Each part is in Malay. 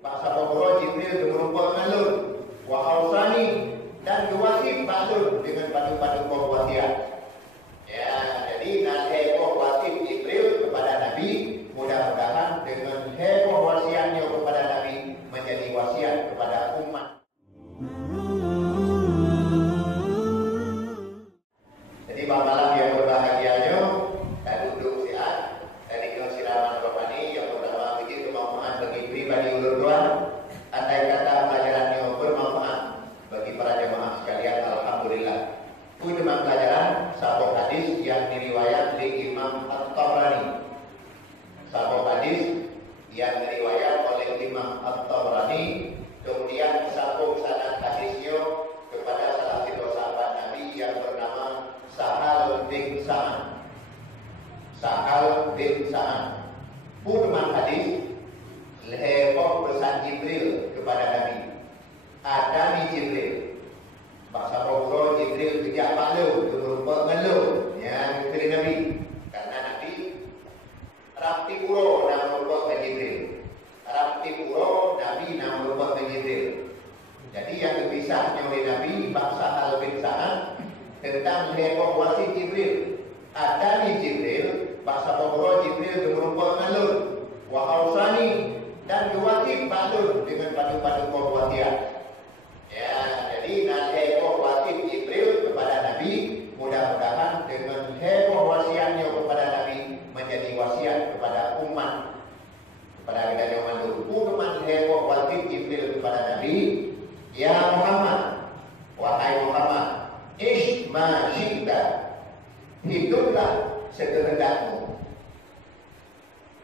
Bahasa Pokoro Jibril berupa ngalun wa ausani dan diwasi balun dengan padu-padu wasiat. Ya, jadi heboh wasiat Jibril kepada Nabi, mudah-mudahan dengan heboh wasiatnya kepada Nabi menjadi wasiat kepada umat. Jadi malam yang berbahagianya, dan duduk sihat, dari siraman rohani yang pertama begitu bermanfaat bagi pribadi ulur Tuhan. Andai kata pelajarannya bermanfaat bagi para jemaah sekalian, alhamdulillah. Itu dengan pelajaran satu hadis yang diriwayat di Imam At-Tabrani. Satu hadis yang diriwayat oleh Imam At-Tabrani, kemudian sambung sanad hadisnya kepada salah satu sahabat Nabi yang bernama Sahal bin Sa'ad. Sahal bin Sa'ad. Purman hadis heboh pesan Jibril kepada Nabi. Ada ni Jibril. Bahasa Pokoro Jibril kejap palu, berupa ngeluh yang kepada Nabi. Karena Nabi Rapti Puro nama berupa Jibril. Rapti Puro Nabi nama berupa Jibril. Jadi yang dipisahnya oleh Nabi Bahasa Sahal bin Sa'ad tentang heboh wasi Jibril. Ada ni Jibril, bahasa Pokoro Jibril berupa ngalun wa ausani dan diwasi balun dengan padu-padu wasiat. Ya, jadi heboh wasi Jibril kepada Nabi, mudah-mudahan dengan heboh wasiatnya kepada Nabi menjadi wasiat kepada umat. Kepada kita zaman dulu, dengan heboh wasi Jibril kepada Nabi, ya Muhammad, wahai Muhammad, ish ma syi'ta, hiduplah sekehendakmu,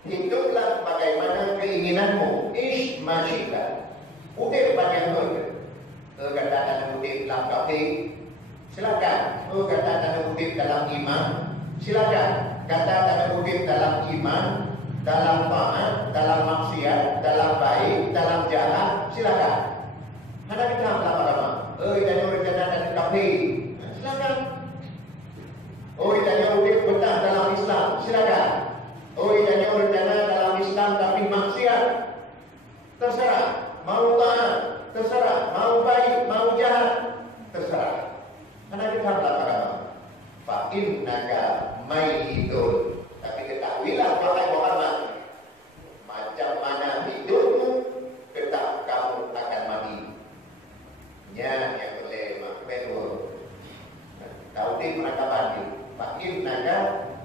hiduplah bagaimana keinginanmu. Ish ma syi'ta, udip panjang umur. Kata dalam udip dalam tauhid, silakan. Kata dalam udip dalam iman, silakan. Kata dalam udip dalam iman, dalam taat, dalam maksiat, dalam baik, dalam jahat, silakan. Hendak kita lama-lama. Dan rencana dan tauhid, silakan. Dan udip betah dalam Islam, silakan. Dan rencana dalam Islam tapi maksiat, terserah. Mau taat, terserah. Mau baik, mau jahat, terserah. Karena kita berkata, fa innaka mayyitun. Tapi ketahuilah wahai Muhammad, macam mana hidupmu, tetap kamu akan mati. Ya, yang boleh makbul. Tauhid penangkapan ini. Fa innaka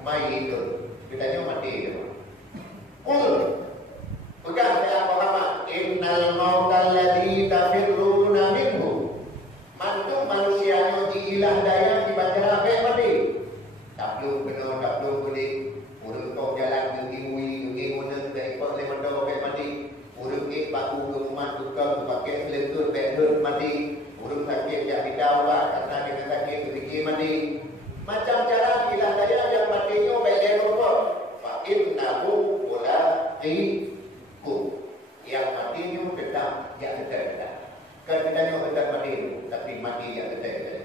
mayyitun. Kita mati itu. Pegang ya Muhammad, innal mautal ladzi tafirruna minhu. Mantu manusia yang diilah daya dibaca rapi mati. Tak perlu kena, tak perlu kulit. Urut kau jalan ke iwi, ke imunan, ke ikut le mandau rapi mati. Urut ke paku ke umat tukar, pakai selengkut, bedut mati. Urut sakit yang didawat, karena kena sakit ke mati. Macam cara ilah daya yang matinya baik dia berbuat. Fa innahu mulaqikum. Yang matinya tetap yang tetap. Kadang-kadang tetap mati, tapi mati yang tetap.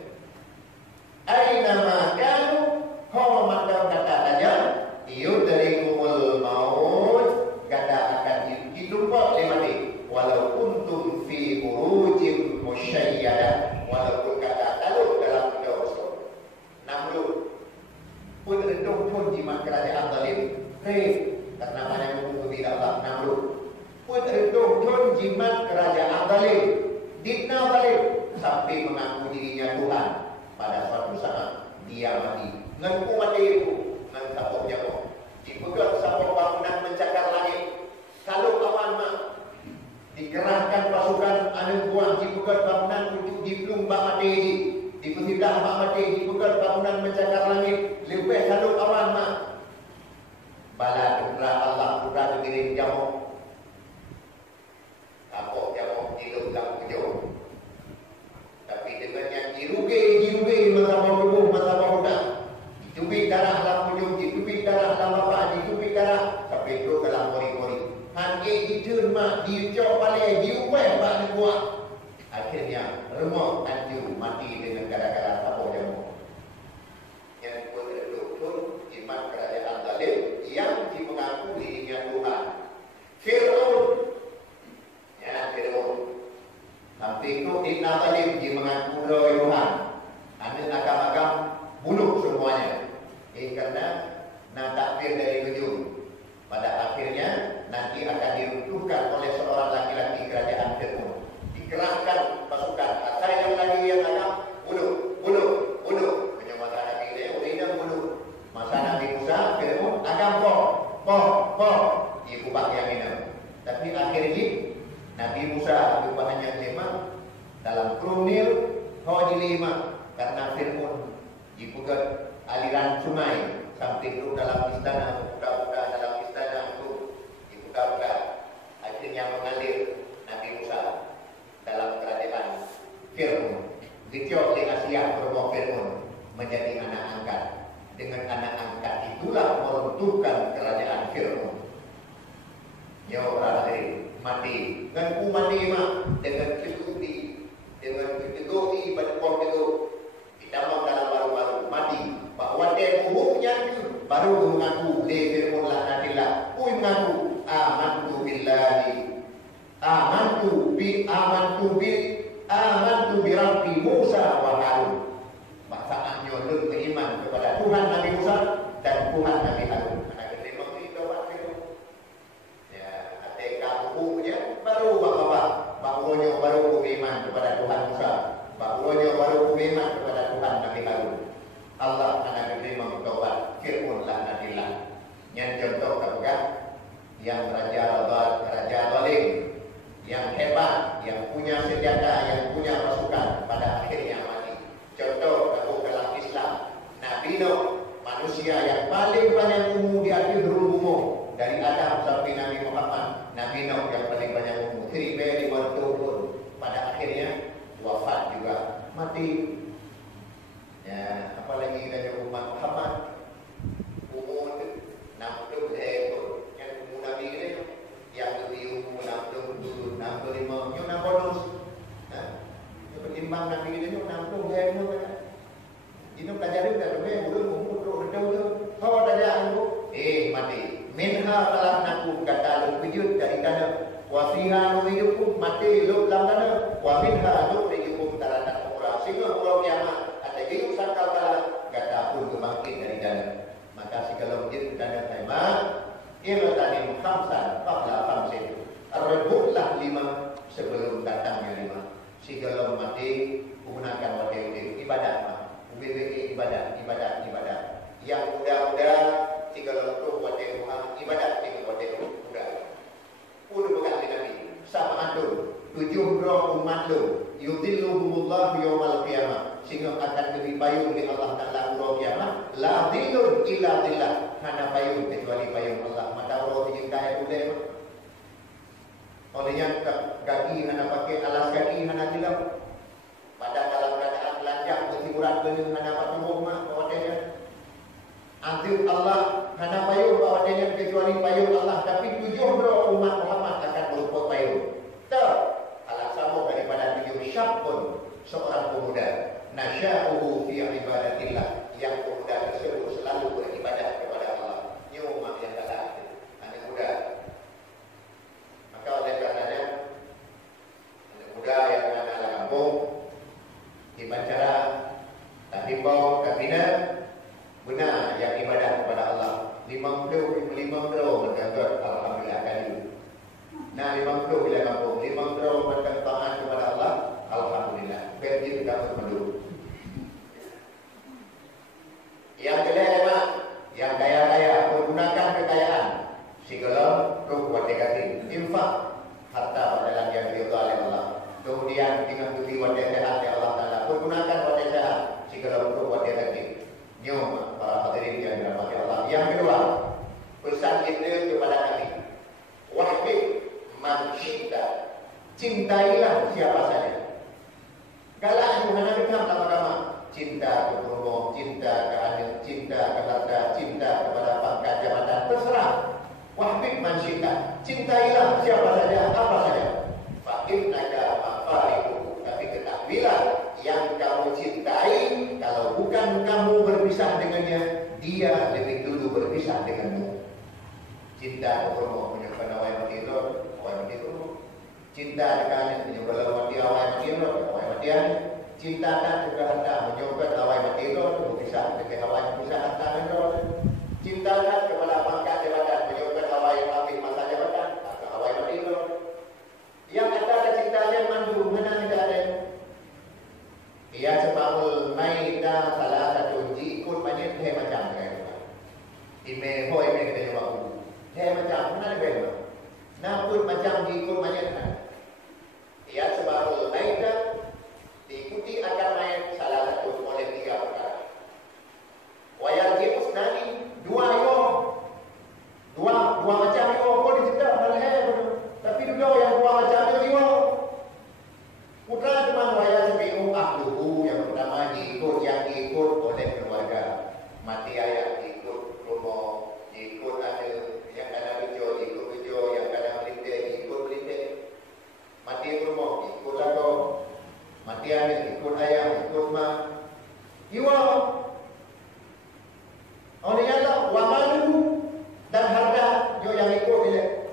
Aina makanu, kau mandang kata saja, yudrikumul maut, kata akan dijumpa oleh mati. Walau kuntum fi burujim musyayyadah, walaupun kata taluh dalam dosa. Namun pun redung pun jimat kerajaan zalim. Karena banyak mengumpul Allah Namrud. Pun redung pun jimat kerajaan zalim. Ditnah zalim sampai mengaku dirinya Tuhan. Pada suatu saat dia mati. Ngaku mati itu ngan sapok jauh. Dipegang sapok bangunan mencakar langit. Kalau awan mak dikerahkan pasukan anu buang dipegang bangunan untuk diplung bak mati. Dipesidah bak mati dipegang bangunan mencakar langit. Lebih kalau awan mak bala kudra Allah kudra mengirim jamu. Sapok jamu hidup dalam kejauh. Tapi dengan yang dirugi masa tubuh, masa muda, ditubik darah dalam ujung, ditubik darah dalam apa, ditubik darah sampai itu dalam kori-kori. Hangi ditun mak, diucap balik, diubah bak dibuat. Akhirnya remuk anjur mati dengan gara-gara sapok jamu. Yang pun betul jimat kerajaan zalim yang mengaku dirinya Tuhan. Fir'aun di Nabalim di mengaku Tuhan. Anak agam-agam bunuh semuanya. Karena nak takbir dari ujung. Pada akhirnya nanti akan diruntuhkan oleh seorang laki-laki kerajaan Fir'aun. Dikerahkan pasukan. Ada yang lagi yang agam bunuh. Menyamata Nabi dia, udah bunuh. Masa Nabi Musa, Fir'aun agam poh. Ibu bak yang ini. Tapi akhirnya Nabi Musa juga hanya 5 dalam Krunil Hoji 5 karena Fir'aun dipugat aliran sungai sampai itu dalam istana, buka-buka dalam istana itu dibuka-buka, akhirnya mengalir Nabi Musa dalam kerajaan Fir'aun. Dicok di Asia promo Fir'aun menjadi anak angkat. Dengan anak angkat itulah meruntuhkan kerajaan Fir'aun. Ya orang mati dengan mati dengan kategori pada itu ditambah dalam baru-baru mati bahwa dia umumnya baru mengaku Fir'aun laknatillah mengaku amantu bi rabbi Musa wa Harun. Maksudnya lu beriman kepada Tuhan Nabi Musa dan Tuhan Nabi Harun. Baru bapak baru beriman kepada Tuhan Musa, baru beriman kepada Tuhan Nabi Harun. Allah akan beriman taubat Fir'aun laknatillah. Yang contoh kabukan yang raja zalim, yang hebat, yang punya senjata, yang punya pasukan pada akhirnya mati. Contoh kamu dalam Islam, Nabi Nuh, manusia yang paling banyak umur di akhir umur dari Adam sampai Nabi Muhammad. Nabi Nuh yang paling banyak umur 350 tahun, pada akhirnya wafat juga, mati. Ya, apalagi dari umat Muhammad umur 60 ekor. Yang umur Nabi ini yang lebih umur 60, 65, yang nak bonus. Yang bertimbang Nabi ini 60 ekor kan. Ini pelajarin tak ada umur kau ada aku mati. Minha khalaqnakum kata wujud dari tanah wa fiha nu'idukum mati lu dalam tanah wa minha nukhrijukum taratan ukhra. Sehingga pulau kiamat ada hidup sangkal kala kata pun bangkit dari tanah. Maka segala wujud tanah tema iratanim khamsan qabla khamsin. Rebutlah 5 sebelum datangnya 5. Segala mati menggunakan wadai ibadat. Ibadat. Yang muda-muda tiga lentuk wadai ibadat dengan wadai muda. Udah bukan Nabi. Sama antum 70 umat lu yudhilluhumullah yaumal qiyamah. Sehingga akan lebih payung di Allah Ta'ala urau kiamat. La dhillun illa dhillah. Hana payung kecuali payung Allah. Mata urau dijengkai udah. Olehnya kaki hana pakai alas kaki hana dilap. Pada dalam keadaan telanjang berhiburan benih hana pakai rumah wadainya. Azim Allah hana payung bawadanya kecuali payung Allah. Tapi 70 umat Muhammad akan meluput payung. Alah sama daripada 7 syabun seorang pemuda nasya'uhu fi ibadatillah, yang pemuda tersebut selalu beribadah kepada Allah. Ini umat yang kalah anak muda. Maka oleh karenanya anak muda yang ada dalam kampung dibacara tak himbau tak bina benar yang ibadah kepada Allah. 50 berkata alhamdulillah kali. Nah 50 bila kampung 50 berkata taat kepada Allah, alhamdulillah. Berarti kita perlu. Yang kedua, yang kaya-kaya menggunakan kekayaan segala ruh buat negatif, infak harta dalam yang diridhai oleh Allah. Kemudian dengan budi wajah sehat ya Allah Taala, menggunakan wajah sehat segala ruh buat negatif. Nyom para hadirin yang dirahmati Allah. Yang kedua, pesan kita kepada kami, wahbi man syita, cintailah siapa saja. Kalau hanya kita pertama-tama cinta ke rumah, cinta ke anak, cinta ke harta, cinta kepada pangkat jabatan, terserah. Wahbi man syita, cintailah siapa saja, apa saja. Fakir naga mafariku, tapi ketahuilah yang kamu cintai, kalau bukan kamu berpisah dengannya, dia lebih dulu berpisah denganmu. Cinta ke rumah punya penawai mentirun, Cinta dengan menyukai mati awal mati awal matian. Cinta kan juga anda menyukai awal mati itu bisa dengan awal bisa anda menjual. Cinta kan kepada pangkat jabatan menyukai awal mati masa jabatan awal mati itu. Yang ada cintanya mandu mana tidak ada. Ia sebabul maida salah satu ikut banyak dia macam ni. Ime hoi ime kita jawab. Dia macam mana dia? Nampak macam ikut banyak kan. Ia sebabul maida diikuti akan main salah satu oleh 3 perkara. Wayar jimus nani dua macam yo kau dicerita malah tapi juga yang dua macam yo putra cuma wayar sebiu ahluhu yang pertama diikut yang diikut oleh keluarga mati ayah diikut rumah diikut ada yang kadang bejo yang kadang melintir mati rumah diikut lagu mati ayah ikut mak iwa oleh Allah wamalu dan harta yo yang ikut dia.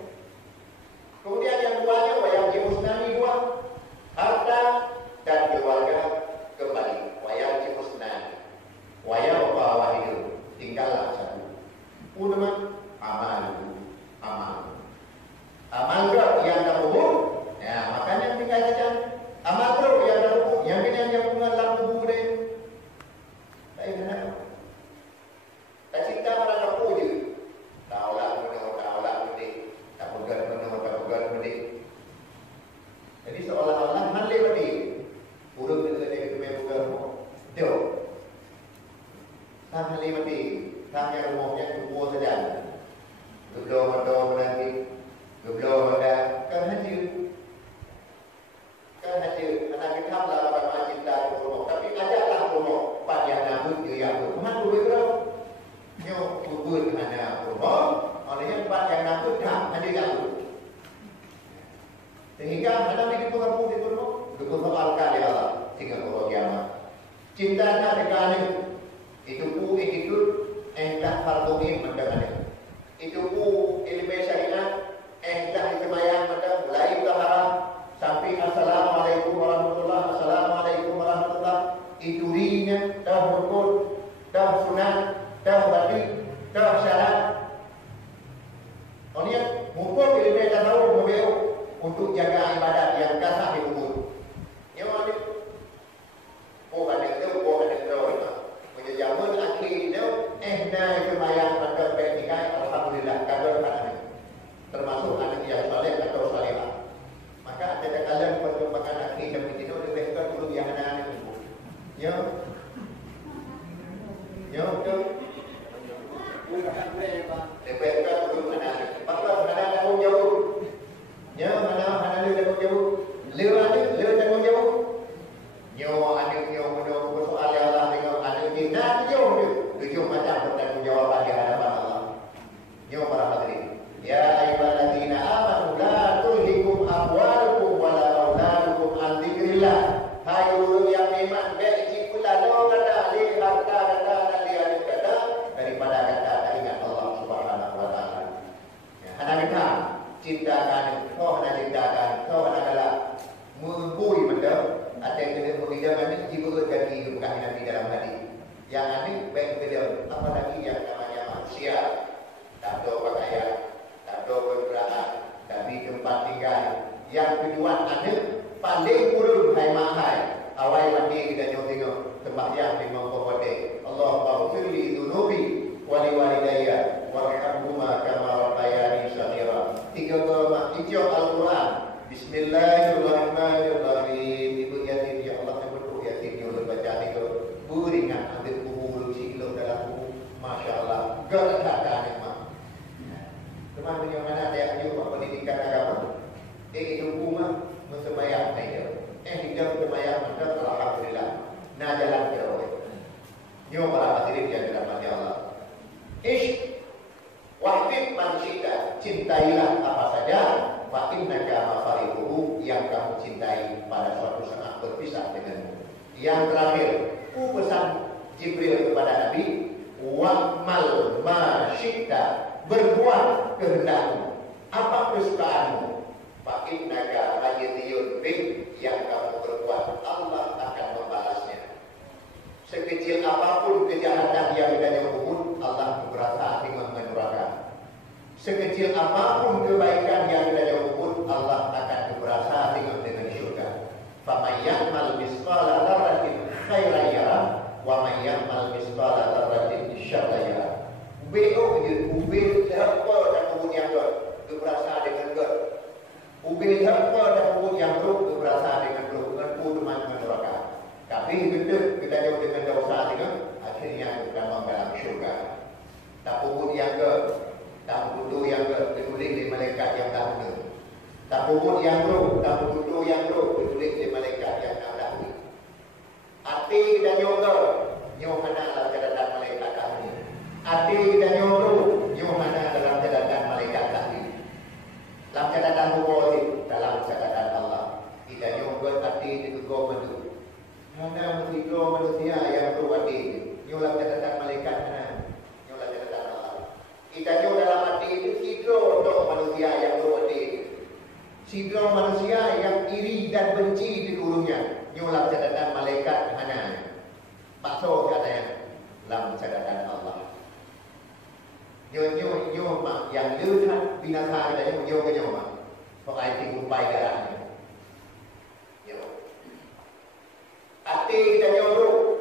Kemudian yang duanya wayang jimusnani dua harta dan keluarga kembali wayang jimusnani wayang bawa hidup tinggallah satu udah amal yang terhubung ya makanya tinggal saja amal yang terhubung yang ini yang punya dalam tubuh dia baik benar tak cinta pada kapu je taulah mudik tak pegang mudik jadi seolah-olah malai mati buruk dia pegang dia tak malai mati tak yang rumahnya semua saja geblo nanti geblo ada kan haji anak kita lah pada cinta rumah tapi ajaklah rumah pada yang namun dia yang mana boleh berapa nyo kubur mana rumah olehnya tempat yang nakut dah ada ganggu sehingga ada lagi pengaruh di rumah bersoalkan ya Allah sehingga kalau kiamat cintanya dengan itu pu itu entah farduin mendengarnya itu pu ilmu syariat entah semayang mendengar mulai haram sampai assalamualaikum warahmatullah itu rinya dah rukun dah sunat dah wajib, dah syarat. Oleh mumpul bila kita tahu mobil untuk jaga ibadat yang kasar di umur. Yang mana? Ada itu. Punya zaman akhir itu, dah kemayang pada praktikai alhamdulillah kabar pada termasuk anak yang saleh atau salehah. Maka ada kalian perkembangan akhir dan begitu lebih dulu yang anak-anak itu. Ya, betul. Lepas belum ada. Maka ada tanggung jawab. Ya, mana ada tanggung jawab. Lewat tanggung jawab. Nyawa ada soal Allah dengan ada kita tujuh macam bertanggung jawab di hadapan Allah. Nyawa para hadirin. Ya ayyuhalladzina amanu la tulhikum amwalukum wala auladukum an dzikrillah. Hai yang iman baik pula kata li harta kata daripada kata ingat Allah Subhanahu wa taala. Ya, anak kita cintakan, kau nak cintakan, kau nak galak menggui benda ada yang kena mengidaman ini jiwa jadi bukan nanti dalam hati. Yang ini baik beda, apalagi yang namanya manusia. Tak ada pakaian, tak ada pergerakan, tapi tempat tinggal. Yang kedua ada paling buruk hai mahai. Awal mandi kita tengok tempat yang memang berwade. Allah maghfirli dzunubi wali walidayya warhamhuma kama rabbayani shaghira. 3 hijau Al-Quran. Bismillahirrahmanirrahim. Ibu yatim ya Allah menyebut yatim yang baca itu beringat ambil kubur silap dalam kubur. Masya-Allah. Gertakan nikmat. Teman punya mana ada yang juga pendidikan agama. Itu rumah sembahyang saja. Hidup sembahyang maka alhamdulillah. Nah jalan terus. Nyo para hadirin yang dirahmati Allah. Ish wahbib man syita, cintailah apa saja fa innaka mafariquhu yang kamu cintai pada suatu saat berpisah denganmu. Yang terakhir, pesan Jibril kepada Nabi, wa'mal ma syita, berbuat kehendakmu, apa kesukaanmu. Makin naga majidiyun bin yang kamu berbuat, Allah akan membalasnya. Sekecil apapun kejahatan yang kita kubur, Allah berasa dengan neraka. Sekecil apapun kebaikan yang kita kubur, Allah akan berasa dengan syurga. Faman ya'mal misqala dzarratin khairan yarah wa man ya'mal misqala dzarratin syarran yarah. Ubin apa dan kubur yang berasa dengan God. Ubin apa dan kubur yang berasa dengan neraka. Tapi kita jauh dengan dosa dengan akhirnya kita dalam syurga. Tak kubur yang tak butuh yang ditulis di malaikat yang dahulu. Tak kubur yang tak butuh yang ditulis di malaikat yang dahulu. Hati kita nyoba nyohana dalam catatan malaikat dahulu. Hati kita nyoba nyohana dalam catatan malaikat dahulu. Dalam catatan kubur dalam catatan Allah. Kita nyoba hati ditegur madu. Hana musiko manusia yang berwati nyulam catatan malaikat hana nyulam catatan Allah. Kita nyulam dalam hati itu sidro untuk manusia yang berwati, sidro manusia yang iri dan benci di hulunya nyulam catatan malaikat hana maksud katanya dalam catatan Allah. Nyo mak yang lihat binasa katanya nyo mak pakai timbul darahnya. Hati kita nyuruh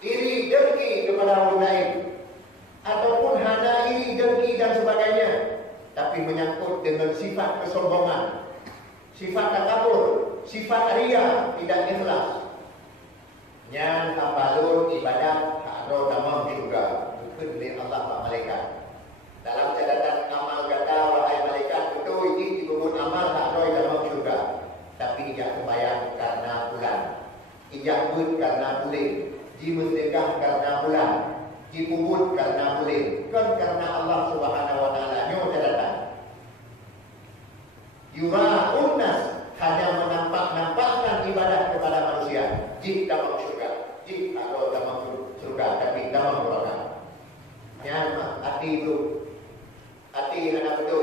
iri dengki kepada orang lain ataupun hana iri dengki dan sebagainya, tapi menyangkut dengan sifat kesombongan, sifat takabur, sifat ria, tidak ikhlas. Yang amalun ibadat hakro tamam syurga bukan oleh Allah Pak Malaikat. Dalam catatan amal kata wahai malaikat betul ini dikubur amal hakro tamam syurga, tapi tidak sembahyang karena bulan. Ijak pun karena boleh, dimerdeka karena bulan, dikubur karena boleh, kan karena Allah Subhanahu Wa Taala nyo catatan. Yura'un nas hanya menampakkan ibadah kepada manusia. Jika dalam syurga, jika kalau dalam syurga, tapi dalam neraka. Yang hati itu, hati anak betul,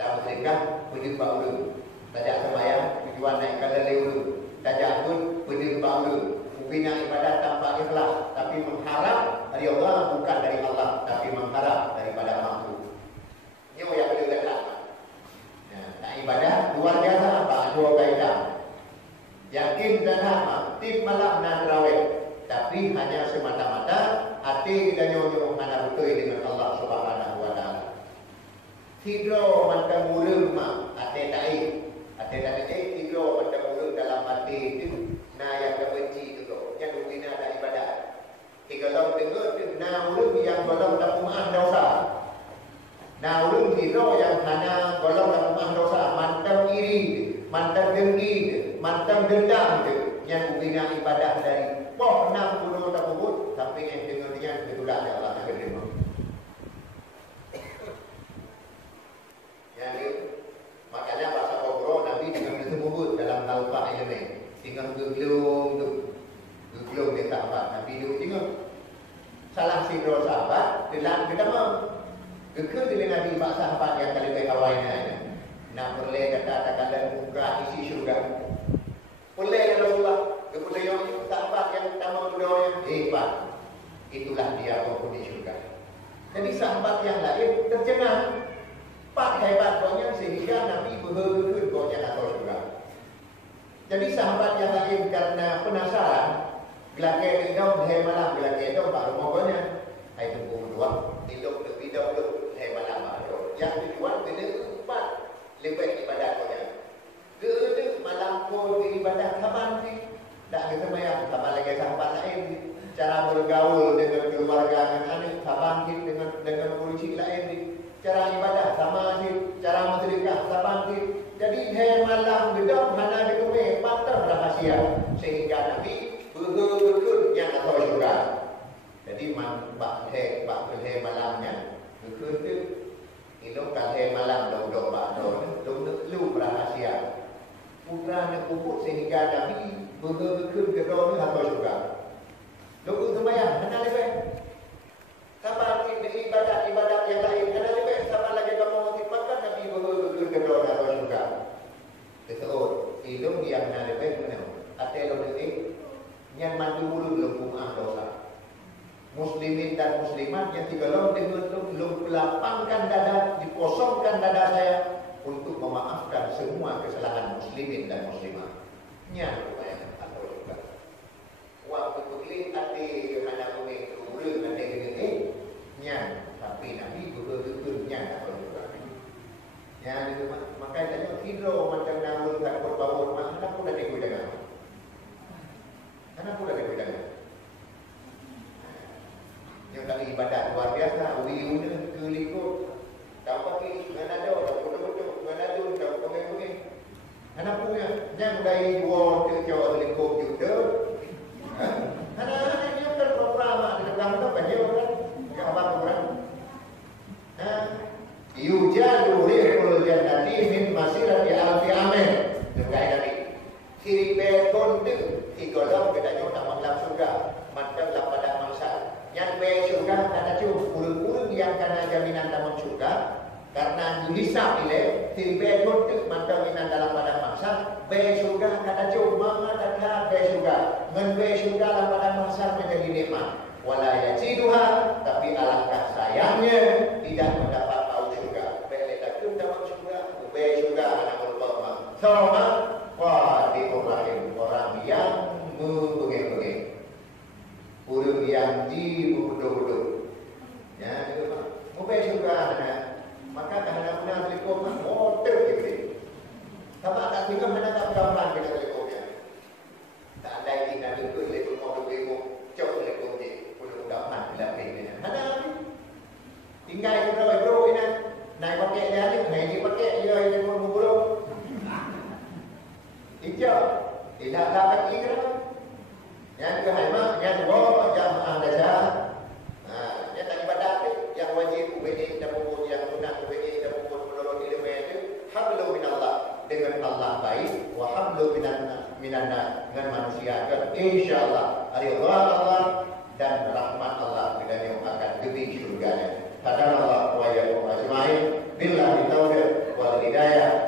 tak merdeka, berjumpa dulu, tajak sembahyang, tujuan naik kalali dulu. Tajak pun berdiri dulu. Ubina ibadat tanpa ikhlas, tapi mengharap dari Allah bukan dari Allah, tapi mengharap daripada makhluk. Ini yang boleh datang. Nah, ibadah luar biasa, Pak dua kaidah. Yakin dan aktif malam dan terawih, tapi hanya semata-mata hati kita nyonya menghadap betul dengan Allah Subhanahu Wa Taala. Tidro mantan mulut mak hati taik. Hati tidro mantan mulut dalam hati itu. Nah yang kebenci itu tu, yang dibina ada ibadah. Kalau dengar nah ulun yang golong tak maaf dosa. Nah ulun tidro yang hanya golong tak maaf dosa, mantan iri, mantan dengki, mantan dendam itu. Yang dibina ibadah dari poh 60 tahun sampai yang dengar dia betulah ya Allah akan terima. Yang makanya bahasa Qur'an Nabi dengan bertemu dalam al-Qur'an ini dengan geglung dia sahabat Nabi itu tengok salah sidro sahabat dalam kedama gekeu dengan Nabi pak sahabat yang kali baik awalnya nak boleh kata-kata muka isi syurga boleh Rasulullah kepada yang sahabat yang pertama berdoa hebat itulah dia penghuni syurga. Jadi sahabat yang lain tercengang pak hebat doanya sehingga Nabi berhubung doanya atau syurga. Jadi sahabat yang lain karena penasaran, gelake hidung hai malam gelake hidung baru mogonya. Hai tunggu berdua, hidup lebih dahulu hai malam baru. Yang kedua kena empat lebih ibadat konya. Kena malam ko ibadat kapan sih? Tak kita bayar kapan lagi sahabat lain. Cara bergaul dengan keluarga dengan anak kapan sih dengan polisi lain. Cara ibadah sama sih, cara sedekah kapan sih? Jadi hai malam gedung hana dikome patah rahasia sehingga Nabi betul yang atau syurga. Jadi bak hai malamnya betul itu kan hai malam dong bak dong lu rahasia. Putra nak kubur sehingga Nabi betul gedung atau syurga. Lalu sembahyang hana lebih. Kapan ibadat yang lain hana lebih sama lagi kamu mesti makan Nabi betul gedung atau syurga. Betul. Hidung yang lebih benar. Ate lo detik yang mandi dulu belum dosa. Muslimin dan muslimat yang tiga dengan belum lapangkan dada, dikosongkan dada saya untuk memaafkan semua kesalahan muslimin dan muslimat. Nya lumayan atau juga. Waktu begini ate mana bumi dulu ate begini nya tapi nabi betul-betulnya atau juga. Ya itu makanya hidro macam namun tak berbau mana pun ada dengan. Karena aku dah beda-beda. Yang tadi ibadat luar biasa, wiuna ke likut. Tahu pagi dengan ada, tahu betul-betul dengan ada, tahu pengen-pengen. Anak punya, yang dari dua jauh likut juga. Anak-anak dia kan program di depan itu kan dia kan, dia apa program? Yujalu rihul jannati min masirati alfi amin. Juga tadi. Kiribe konde igolong kita nyoba menglap surga macam lapada mangsa yang be surga kata cu urung-urung yang karena jaminan tamun surga karena dihisap ile kiribe konde macam minan dalam pada mangsa be surga kata cu mama kata be surga ngan be surga lapada mangsa menjadi nikmat wala yajiduha tapi alangkah sayangnya tidak mendapat bau surga be letak pun tamun surga be surga anak berubah sama wah diorang yang mengeng-mengeng, orang yang dibodoh-bodoh. Ya, itu pak. Mungkin juga ada. Maka karena punya telekom motor gitu. Kalau tak tinggal mana tak gampang kita telekomnya. Tak ada yang tidak itu telekom motor telekom, cok telekom ni, puluh gampang bila begini. Ada. Tinggal itu bro ini. Naik pakai dia ni, naik pakai dia itu bro. Hijau. Tidak dapat ikhram. Yang kehaimat, yang dua jamaah dasar. Yang tak ibadat yang wajib UBI dan umur yang sunat UBI dan umur menurut ilmu itu hablu minallah dengan Allah baik wa hablu minanna dengan manusia kan insyaallah ridha Allah dan rahmat Allah bila yang akan diberi surganya. Hadanallah wa iyyakum ajma'in billahi taufiq wal hidayah.